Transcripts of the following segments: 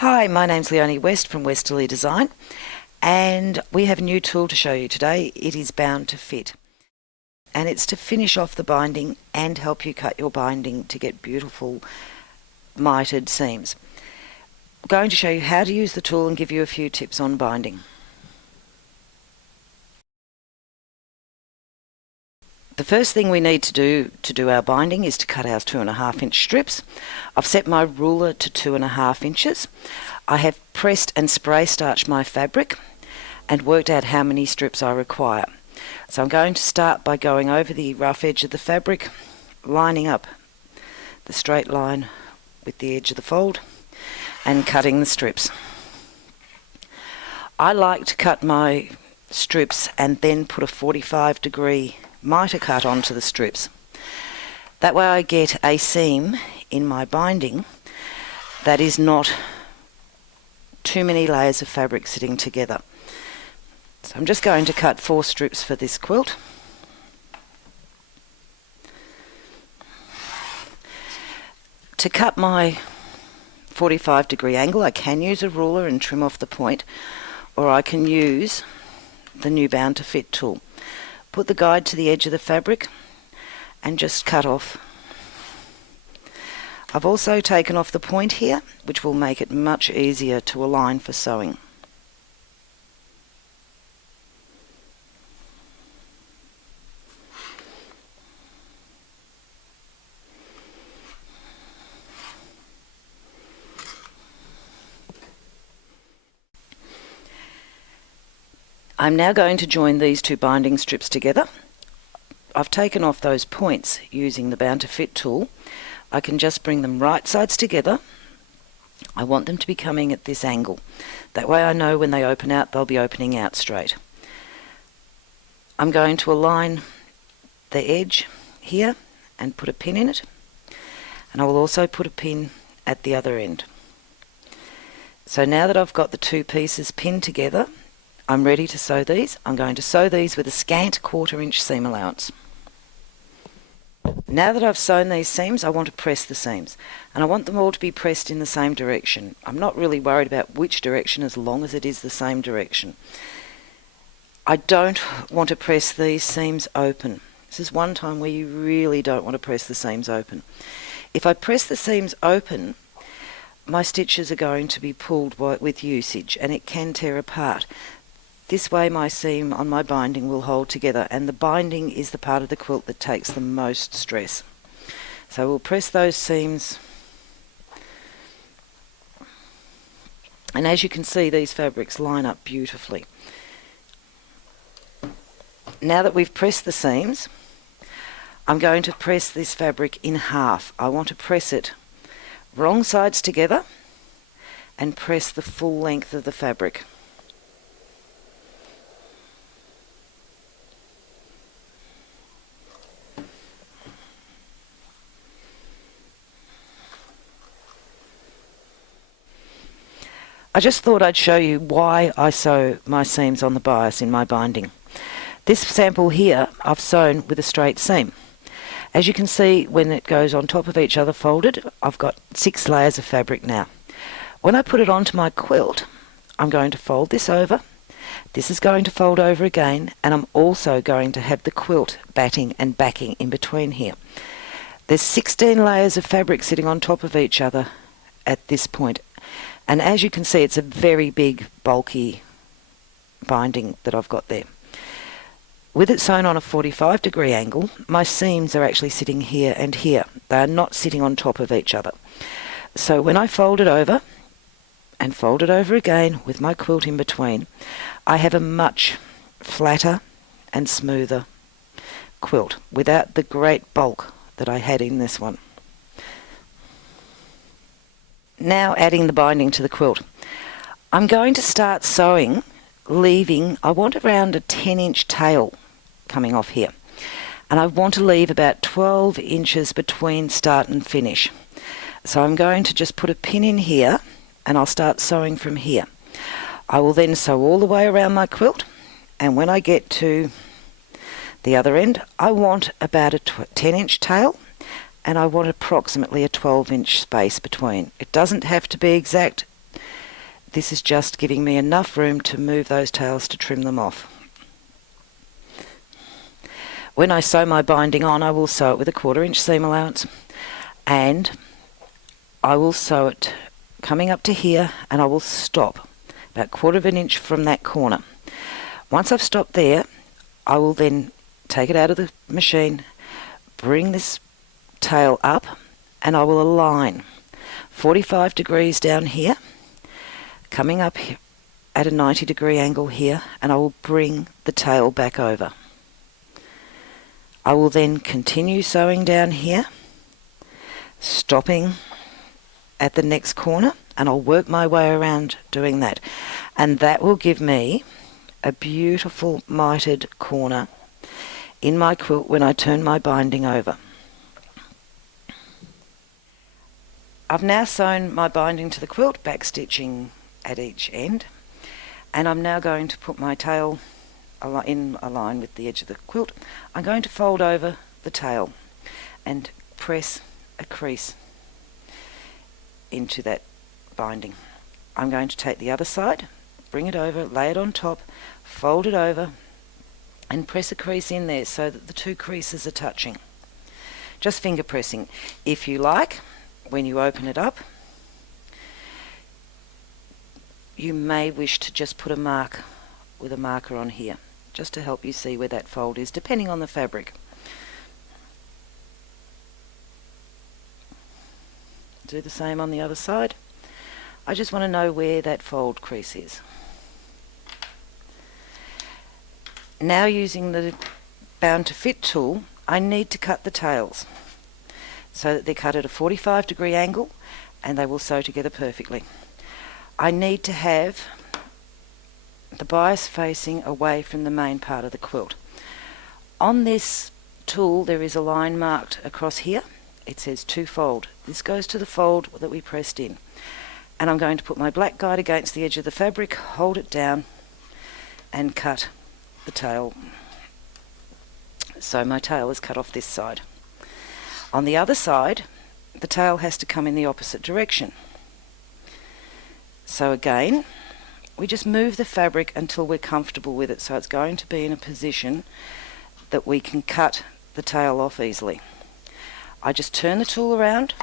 Hi, my name's Leonie West from Westerly Design, and we have a new tool to show you today. It is Bound to Fit, and it's to finish off the binding and help you cut your binding to get beautiful mitered seams. I'm going to show you how to use the tool and give you a few tips on binding. The first thing we need to do our binding is to cut our 2.5 inch strips. I've set my ruler to 2.5 inches. I have pressed and spray starched my fabric and worked out how many strips I require. So I'm going to start by going over the rough edge of the fabric, lining up the straight line with the edge of the fold and cutting the strips. I like to cut my strips and then put a 45-degree miter cut onto the strips. That way I get a seam in my binding that is not too many layers of fabric sitting together. So I'm just going to cut 4 strips for this quilt. To cut my 45-degree angle, I can use a ruler and trim off the point, or I can use the new Bound to Fit tool. Put the guide to the edge of the fabric and just cut off. I've also taken off the point here, which will make it much easier to align for sewing. I'm now going to join these 2 binding strips together. I've taken off those points using the Bound to Fit tool. I can just bring them right sides together. I want them to be coming at this angle. That way I know when they open out, they'll be opening out straight. I'm going to align the edge here and put a pin in it. And I will also put a pin at the other end. So now that I've got the 2 pieces pinned together, I'm ready to sew these. I'm going to sew these with a scant 1/4 inch seam allowance. Now that I've sewn these seams, I want to press the seams, and I want them all to be pressed in the same direction. I'm not really worried about which direction as long as it is the same direction. I don't want to press these seams open. This is one time where you really don't want to press the seams open. If I press the seams open, my stitches are going to be pulled with usage and it can tear apart. This way my seam on my binding will hold together, and the binding is the part of the quilt that takes the most stress. So we'll press those seams, and as you can see, these fabrics line up beautifully. Now that we've pressed the seams, I'm going to press this fabric in half. I want to press it wrong sides together and press the full length of the fabric. I just thought I'd show you why I sew my seams on the bias in my binding. This sample here I've sewn with a straight seam. As you can see, when it goes on top of each other folded, I've got 6 layers of fabric now. When I put it onto my quilt, I'm going to fold this over. This is going to fold over again, and I'm also going to have the quilt batting and backing in between here. There's 16 layers of fabric sitting on top of each other at this point. And as you can see, it's a very big, bulky binding that I've got there. With it sewn on a 45-degree angle, my seams are actually sitting here and here. They are not sitting on top of each other. So when I fold it over, and fold it over again with my quilt in between, I have a much flatter and smoother quilt without the great bulk that I had in this one. Now adding the binding to the quilt. I'm going to start sewing, I want around a 10-inch tail coming off here. And I want to leave about 12 inches between start and finish. So I'm going to just put a pin in here and I'll start sewing from here. I will then sew all the way around my quilt, and when I get to the other end, I want about a 10-inch tail, and I want approximately a 12-inch space between. It doesn't have to be exact. This is just giving me enough room to move those tails to trim them off. When I sew my binding on, I will sew it with a 1/4 inch seam allowance, and I will sew it coming up to here, and I will stop about 1/4 inch from that corner. Once I've stopped there, I will then take it out of the machine, bring this tail up, and I will align 45 degrees down here, coming up at a 90-degree angle here, and I will bring the tail back over. I will then continue sewing down here, stopping at the next corner, and I'll work my way around doing that. And that will give me a beautiful mitered corner in my quilt when I turn my binding over. I've now sewn my binding to the quilt, back stitching at each end, and I'm now going to put my tail in a line with the edge of the quilt. I'm going to fold over the tail and press a crease into that binding. I'm going to take the other side, bring it over, lay it on top, fold it over, and press a crease in there so that the two creases are touching. Just finger pressing. If you like, when you open it up, you may wish to just put a mark with a marker on here, just to help you see where that fold is, depending on the fabric. Do the same on the other side. I just want to know where that fold crease is. Now, using the Bound to Fit tool, I need to cut the tails so that they're cut at a 45-degree angle and they will sew together perfectly. I need to have the bias facing away from the main part of the quilt. On this tool there is a line marked across here. It says to fold. This goes to the fold that we pressed in. And I'm going to put my black guide against the edge of the fabric, hold it down and cut the tail. So my tail is cut off this side. On the other side, the tail has to come in the opposite direction. So again, we just move the fabric until we're comfortable with it, so it's going to be in a position that we can cut the tail off easily. I just turn the tool around,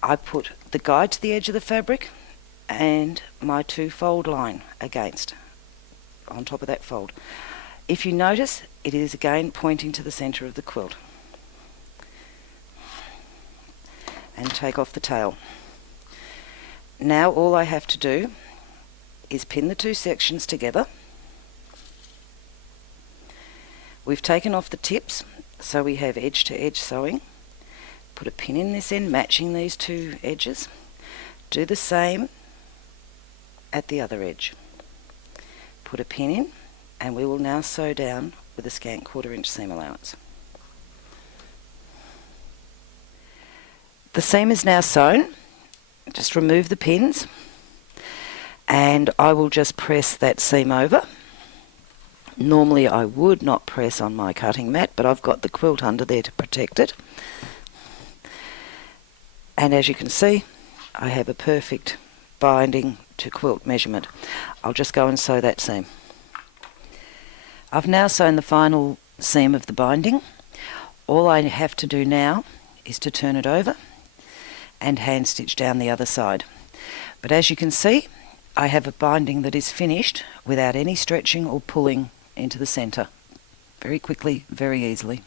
I put the guide to the edge of the fabric and my to fold line against, on top of that fold. If you notice, it is again pointing to the centre of the quilt. And take off the tail. Now all I have to do is pin the two sections together. We've taken off the tips, so we have edge to edge sewing. Put a pin in this end, matching these two edges. Do the same at the other edge. Put a pin in, and we will now sew down with a scant 1/4 inch seam allowance. The seam is now sewn. Just remove the pins, and I will just press that seam over. Normally I would not press on my cutting mat, but I've got the quilt under there to protect it. And as you can see, I have a perfect binding to quilt measurement. I'll just go and sew that seam. I've now sewn the final seam of the binding. All I have to do now is to turn it over and hand stitch down the other side. But as you can see, I have a binding that is finished without any stretching or pulling into the centre. Very quickly, very easily.